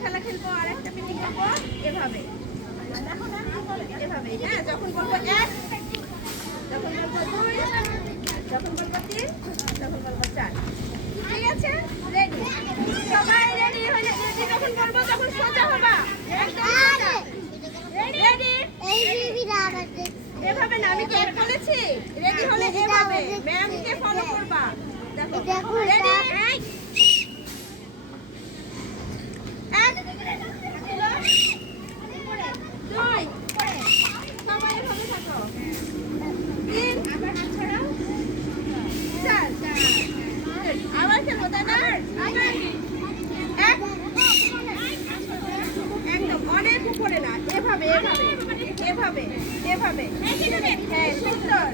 খেলা খেলবো, আরেকটা পিটি করবো এভাবে। এভাবে, হ্যাঁ, যখন বলবো 1, যখন বলবো 2, যখন বলবো 3, যখন বলবো 4। ঠিক আছে? রেডি? সবাই রেডি হলে রেডি যখন বলবো তখন সোজা হবা। একদম সোজা। রেডি? এভাবে না, আমি কি বলেছি? রেডি হলে এভাবে ম্যামকে ফলো করবা। দেখো, রেডি? 1, 2, সবাই এভাবে থাকো। 3, আবার হাত ছড়াও। 4, আবার খেলবো, তাই না? 1, একদম অনেক উপরে না, এভাবে এভাবে এভাবে এভাবে, হ্যাঁ, সুন্দর।